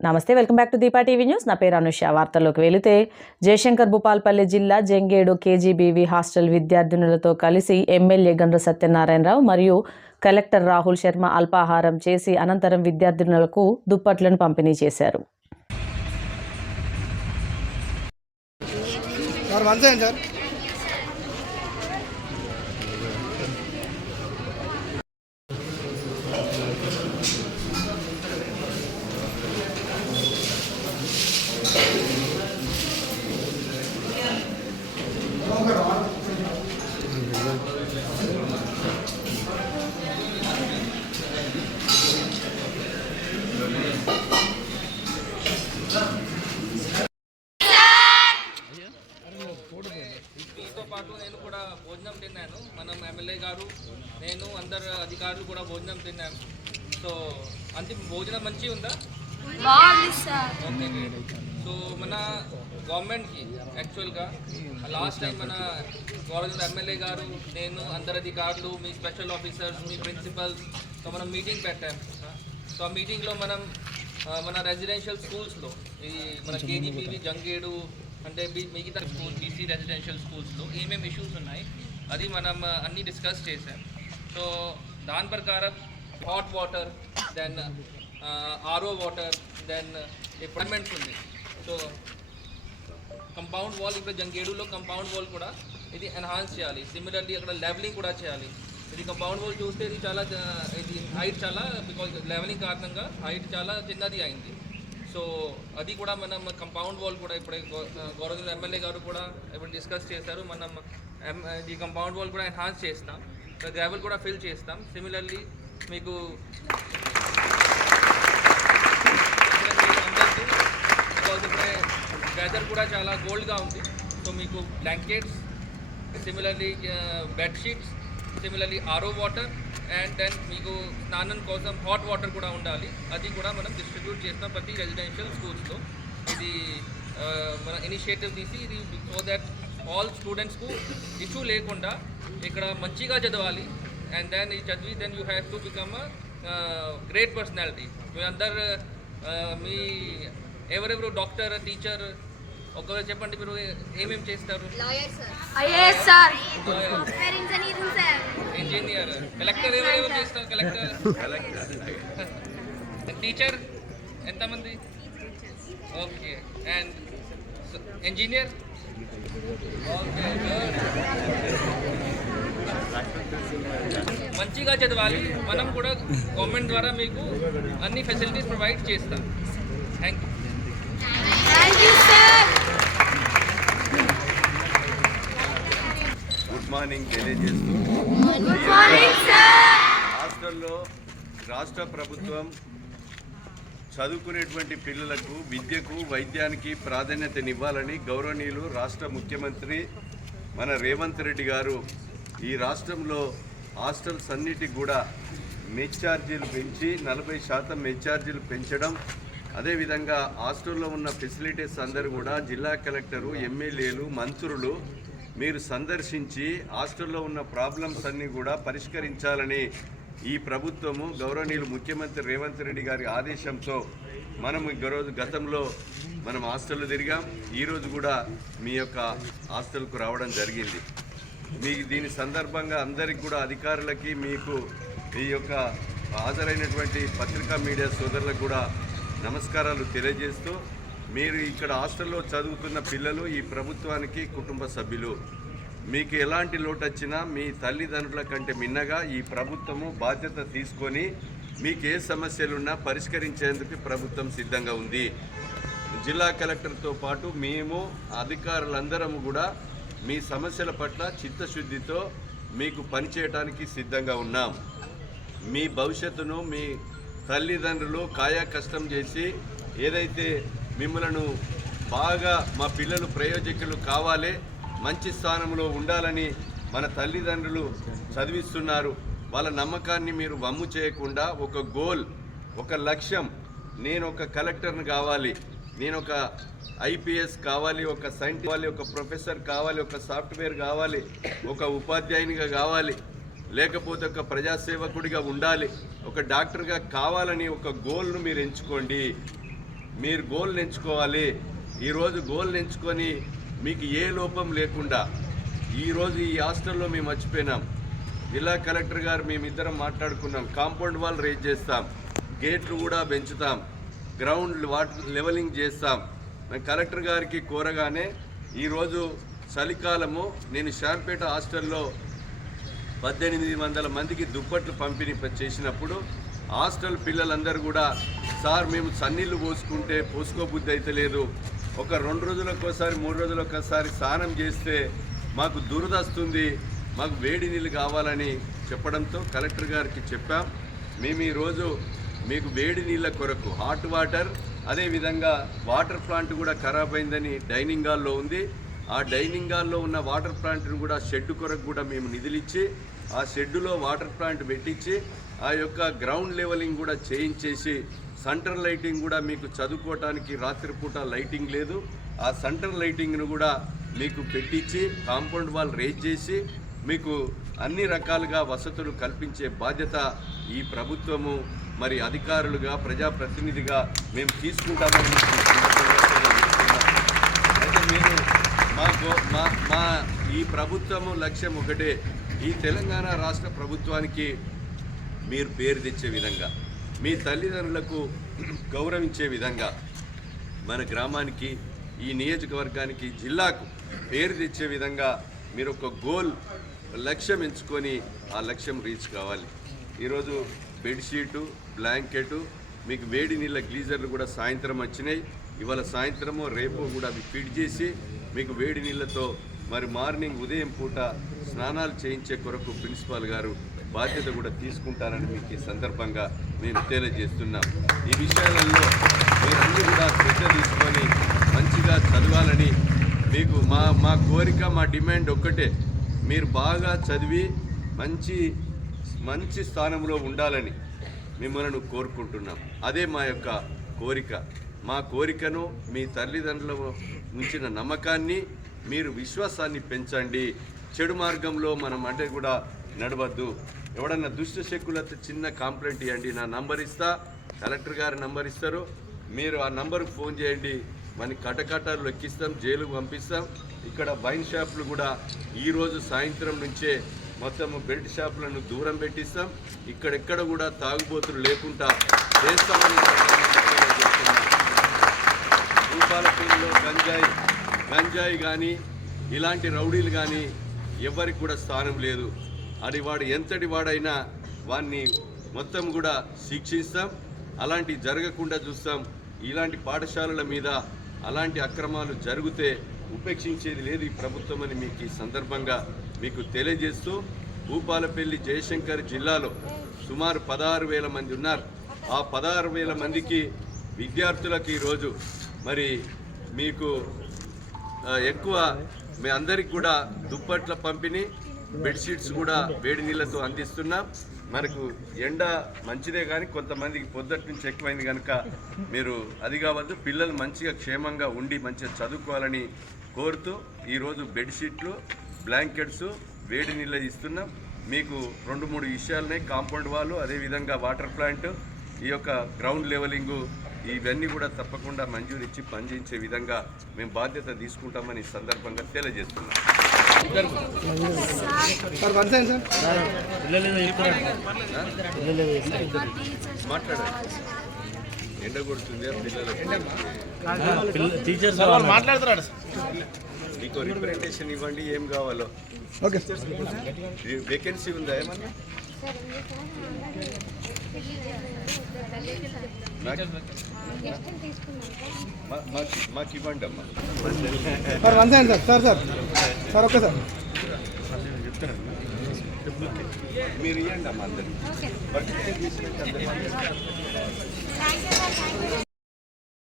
నమస్తే welcome back to Deepa TV news. నా పేరు అనుష. వార్తల్లోకి వెళితే జయశంకర్ భూపాల్పల్లి జిల్లా జంగేడు కేజీబీవీ హాస్టల్ విద్యార్థినులతో కలిసి ఎమ్మెల్యే గండ్ర సత్యనారాయణరావు మరియు కలెక్టర్ రాహుల్ శర్మ అల్పాహారం చేసి అనంతరం విద్యార్థినులకు దుప్పట్లను పంపిణీ చేశారు. భోజనం తిన్నాను. మనం ఎమ్మెల్యే గారు నేను అందరు అధికారులు కూడా భోజనం తిన్నాను సో అంతే భోజనం మంచిగా ఉందా? సో మన గవర్నమెంట్కి యాక్చువల్గా లాస్ట్ టైం మన గవర్నమెంట్ ఎమ్మెల్యే గారు నేను అందరు అధికారులు మీ స్పెషల్ ఆఫీసర్స్ మీ ప్రిన్సిపల్స్ సో మనం మీటింగ్ పెట్టాం. సో ఆ మీటింగ్లో మనం మన రెసిడెన్షియల్ స్కూల్స్లో ఈ మన కేజీపీవి జంగేడు అంటే మిగతా స్కూల్ బీసీ రెసిడెన్షియల్ స్కూల్స్లో ఏమేమి ఇష్యూస్ ఉన్నాయి? అది మనం అన్ని అన్నీ డిస్కస్ చేసాం. సో దాని ప్రకారం hot water then RO water then apartments ఉంది. సో కంపౌండ్ వాల్ ఇక్కడ జంగేడులో కంపౌండ్ వాల్ కూడా ఇది ఎన్హాన్స్ చేయాలి. సిమిలర్లీ అక్కడ లెవెలింగ్ కూడా చేయాలి. ఇది కంపౌండ్ వాల్ చూస్తే ఇది చాలా ఇది హైట్ చాలా బికాజ్ లెవెలింగ్ కారణంగా హైట్ చాలా చిన్నది అయింది. సో అది కూడా మనం కంపౌండ్ వాల్ కూడా ఇప్పుడే గౌరవ ఎమ్మెల్యే గారు కూడా ఇప్పుడు డిస్కస్ చేశారు? మనం ఎం- ఇది కంపౌండ్ వాల్ కూడా ఎన్హాన్స్ చేస్తాం. గ్రావెల్ కూడా ఫిల్ చేస్తాం. సిమిలర్లీ మీకు బికాజ్ ఇప్పుడే వెదర్ కూడా చాలా కోల్డ్గా ఉంది. సో మీకు blankets similarly bedsheets similarly RO water and then మీకు స్నానం కోసం హాట్ వాటర్ కూడా ఉండాలి. అది కూడా మనం డిస్ట్రిబ్యూట్ చేస్తాం ప్రతి రెసిడెన్షియల్ స్కూల్స్లో ఇది ఆ, మన ఇనిషియేటివ్ తీసి ఇది సో దట్ ఆల్ స్టూడెంట్స్కు ఇష్యూ లేకుండా ఇక్కడ మంచిగా చదవాలి. అండ్ దెన్ ఇది చదివి then you have to become great personality మీ అందరు ఆ, మీ ఎవరెవరు డాక్టర్ టీచర్ ఒకవేళ చెప్పండి మీరు ఏమేమి చేస్తారు? ఇంజనీర్ కలెక్టర్ ఎవరెవరు చేస్తారు? కలెక్టర్ టీచర్ ఎంతమంది? ఓకే అండ్ ఇంజనీర్ మంచిగా చదవాలి. మనం కూడా గవర్నమెంట్ ద్వారా మీకు అన్ని ఫెసిలిటీస్ ప్రొవైడ్ చేస్తాం. థ్యాంక్ యూ గుడ్ మార్నింగ్ తెలియజేస్తూ. హాస్టల్లో రాష్ట్ర ప్రభుత్వం చదువుకునేటువంటి పిల్లలకు విద్యకు వైద్యానికి ప్రాధాన్యతనివ్వాలని గౌరవనీయులు రాష్ట్ర ముఖ్యమంత్రి మన రేవంత్ రెడ్డి గారు ఈ రాష్ట్రంలో హాస్టల్స్ అన్నిటికి కూడా మెచ్ ఛార్జీలు పెంచి నలభై శాతం మెచ్ ఛార్జీలు పెంచడం అదేవిధంగా హాస్టల్లో ఉన్న ఫెసిలిటీస్ అందరూ కూడా జిల్లా కలెక్టరు ఎమ్మెల్యేలు మంత్రులు మీరు సందర్శించి హాస్టల్లో ఉన్న ప్రాబ్లమ్స్ అన్నీ కూడా పరిష్కరించాలని ఈ ప్రభుత్వము గౌరవనీయులు ముఖ్యమంత్రి రేవంత్ రెడ్డి గారి ఆదేశంతో మనం ఈరోజు గతంలో మనం హాస్టల్లో తిరిగాం. ఈరోజు కూడా మీ యొక్క హాస్టల్కు రావడం జరిగింది. మీకు దీని సందర్భంగా అందరికి కూడా అధికారులకి మీకు ఈ యొక్క హాజరైనటువంటి పత్రికా మీడియా సోదరులకు కూడా నమస్కారాలు తెలియజేస్తూ మీరు ఇక్కడ హాస్టల్లో చదువుతున్న పిల్లలు ఈ ప్రభుత్వానికి కుటుంబ సభ్యులు. మీకు ఎలాంటి లోటు వచ్చినా మీ తల్లిదండ్రుల కంటే మిన్నగా ఈ ప్రభుత్వము బాధ్యత తీసుకొని మీకు ఏ సమస్యలున్నా పరిష్కరించేందుకు ప్రభుత్వం సిద్ధంగా ఉంది. జిల్లా కలెక్టర్తో పాటు మేము అధికారులందరము కూడా మీ సమస్యల పట్ల చిత్తశుద్ధితో మీకు పనిచేయటానికి సిద్ధంగా ఉన్నాం. మీ భవిష్యత్తును మీ తల్లిదండ్రులు కాయా కష్టం చేసి ఏదైతే మిమ్మలను బాగా మా పిల్లలు ప్రయోజకులు కావాలి మంచి స్థానంలో ఉండాలని మన తల్లిదండ్రులు చదివిస్తున్నారు. వాళ్ళ నమ్మకాన్ని మీరు వమ్ము చేయకుండా ఒక గోల్ ఒక లక్ష్యం నేను ఒక కలెక్టర్ని కావాలి నేను ఒక ఐపీఎస్ కావాలి ఒక సైంటిస్ట్ కావాలి ఒక ప్రొఫెసర్ కావాలి ఒక సాఫ్ట్వేర్ కావాలి ఒక ఉపాధ్యాయునిగా కావాలి లేకపోతే ఒక ప్రజాసేవకుడిగా ఉండాలి ఒక డాక్టర్గా కావాలని ఒక గోల్ను మీరు ఎంచుకోండి. మీరు గోల్ ఎంచుకోవాలి. ఈరోజు గోల్ ఎంచుకొని మీకు ఏ లోపం లేకుండా ఈరోజు ఈ హాస్టల్లో మేము మర్చిపోయినాం. జిల్లా కలెక్టర్ గారు మేమిద్దరం మాట్లాడుకున్నాం. కాంపౌండ్ వాల్ రేజ్ చేస్తాం. గేట్లు కూడా పెంచుతాం. గ్రౌండ్ వాటర్ లెవెలింగ్ చేస్తాం. కలెక్టర్ గారికి కోరగానే ఈరోజు చలికాలము. నేను శాంపేట హాస్టల్లో పద్దెనిమిది వందల మందికి దుప్పట్లు పంపిణీ చేసినప్పుడు హాస్టల్ పిల్లలందరూ కూడా సార్ మేము సన్నీళ్ళు పోసుకుంటే పోసుకోబుద్ధి అయితే లేదు ఒక రెండు రోజులకు ఒకసారి మూడు రోజులకు ఒకసారి స్నానం చేస్తే మాకు దురద వస్తుంది మాకు వేడి నీళ్ళు కావాలని చెప్పడంతో కలెక్టర్ గారికి చెప్పాం. మేము ఈరోజు మీకు వేడి నీళ్ళ కొరకు హాట్ వాటర్ అదేవిధంగా వాటర్ ప్లాంట్ కూడా ఖరాబ్ అయిందని డైనింగ్ హాల్లో ఉంది. ఆ డైనింగ్ హాల్లో ఉన్న వాటర్ ప్లాంట్ను కూడా షెడ్ కొరకు కూడా మేము నిధులిచ్చి ఆ షెడ్డులో వాటర్ ప్లాంట్ పెట్టించి ఆ యొక్క గ్రౌండ్ లెవెలింగ్ కూడా చేయించేసి సెంటర్ లైటింగ్ కూడా మీకు చదువుకోవటానికి రాత్రిపూట లైటింగ్ లేదు. ఆ సెంటర్ లైటింగ్ను కూడా మీకు పెట్టించి కాంపౌండ్ వాల్ రేజ్ చేసి మీకు అన్ని రకాలుగా వసతులు కల్పించే బాధ్యత ఈ ప్రభుత్వము మరి అధికారులుగా ప్రజాప్రతినిధిగా మేము తీసుకుంటామని అయితే మీరు మాకు మా మా ఈ ప్రభుత్వము లక్ష్యం ఒకటే ఈ తెలంగాణ రాష్ట్ర ప్రభుత్వానికి మీరు పేరు తెచ్చే విధంగా. మీ తల్లిదండ్రులకు గౌరవించే విధంగా మన గ్రామానికి ఈ నియోజకవర్గానికి జిల్లాకు పేరు తెచ్చే విధంగా మీరు ఒక గోల్ లక్ష్యం ఎంచుకొని ఆ లక్ష్యం రీచ్ కావాలి. ఈరోజు బెడ్షీటు బ్లాంకెటు మీకు వేడి నీళ్ళ గ్లీజర్లు కూడా సాయంత్రం వచ్చినాయి. ఇవాళ సాయంత్రము రేపు కూడా అవి ఫిట్ చేసి మీకు వేడి నీళ్ళతో మరి మార్నింగ్ ఉదయం పూట స్నానాలు చేయించే కొరకు ప్రిన్సిపాల్ గారు బాధ్యత కూడా తీసుకుంటారని మీకు ఈ సందర్భంగా నేను తెలియజేస్తున్నాం. ఈ విషయాలలో మీరందరూ కూడా శ్రద్ధ తీసుకొని మంచిగా చదవాలని మీకు మా మా కోరిక మా డిమాండ్ ఒక్కటే. మీరు బాగా చదివి మంచి మంచి స్థానంలో ఉండాలని మిమ్మల్ని కోరుకుంటున్నాం. అదే మా యొక్క కోరిక. మా కోరికను మీ తల్లిదండ్రుల ఉంచిన నమ్మకాన్ని మీరు విశ్వాసాన్ని పెంచండి. చెడు మార్గంలో మనం అంటే కూడా నడవద్దు. ఎవడన్నా దుష్ట శక్తులతో చిన్న కంప్లైంట్ ఇవ్వండి నా నంబర్ ఇస్తా కలెక్టర్ గారి నంబర్ ఇస్తారు. మీరు ఆ నంబర్కి ఫోన్ చేయండి మన కటకటాలు ఎక్కిస్తాం జైలుకు పంపిస్తాం. ఇక్కడ వైన్ షాపులు కూడా ఈరోజు సాయంత్రం నుంచే మొత్తం బెల్ట్ షాపులను దూరం పెట్టిస్తాం. ఇక్కడెక్కడ కూడా తాగుబోతులు లేకుండా చేస్తామని చెప్తున్నాం. గంజాయి గంజాయి కానీ ఇలాంటి రౌడీలు కానీ ఎవరికి కూడా స్థానం లేదు. అది వాడు ఎంతటి వాడైనా వాడిని మొత్తం కూడా శిక్షిస్తాం. అలాంటి జరగకుండా చూస్తాం. ఇలాంటి పాఠశాలల మీద అలాంటి అక్రమాలు జరిగితే ఉపేక్షించేది లేదు ఈ ప్రభుత్వం అని మీకు ఈ సందర్భంగా మీకు తెలియజేస్తూ భూపాలపల్లి జయశంకర్ జిల్లాలో సుమారు పదహారు వేల మంది ఉన్నారు. ఆ పదహారు వేల మందికి విద్యార్థులకు ఈరోజు మరి మీకు ఎక్కువ మీ అందరికి కూడా దుప్పట్ల పంపిణీ బెడ్షీట్స్ కూడా వేడి నీళ్ళతో అందిస్తున్నాం. మనకు ఎండ మంచిదే కానీ కొంతమందికి పొద్దుటి నుంచి ఎక్కువైంది కనుక మీరు అది కావద్దు. పిల్లలు మంచిగా క్షేమంగా ఉండి మంచిగా చదువుకోవాలని కోరుతూ ఈరోజు బెడ్షీట్లు బ్లాంకెట్స్ వేడి నీళ్ళు ఇస్తున్నాం. మీకు రెండు మూడు విషయాలనే కాంపౌండ్ వాళ్ళు అదేవిధంగా వాటర్ ప్లాంట్ ఈ యొక్క గ్రౌండ్ లెవెలింగు ఇవన్నీ కూడా తప్పకుండా మంజూరు ఇచ్చి పనిచేయించే విధంగా మేము బాధ్యత తీసుకుంటామని సందర్భంగా తెలియజేస్తున్నాం. Sir one sir. ఎండ కొడుతుంది పిల్లలకు టీచర్స్ మాట్లాడుతున్నాడు మీకు రిప్రజెంటేషన్ ఇవ్వండి ఏం కావాలో ఓకే. వేకెన్సీ ఉందా ఏమన్నా? మాకు- ఇవ్వండి అమ్మా sir one second sir sir sir. Sir okay sir. మీరు ఇవ్వండి అమ్మా అందరికీ.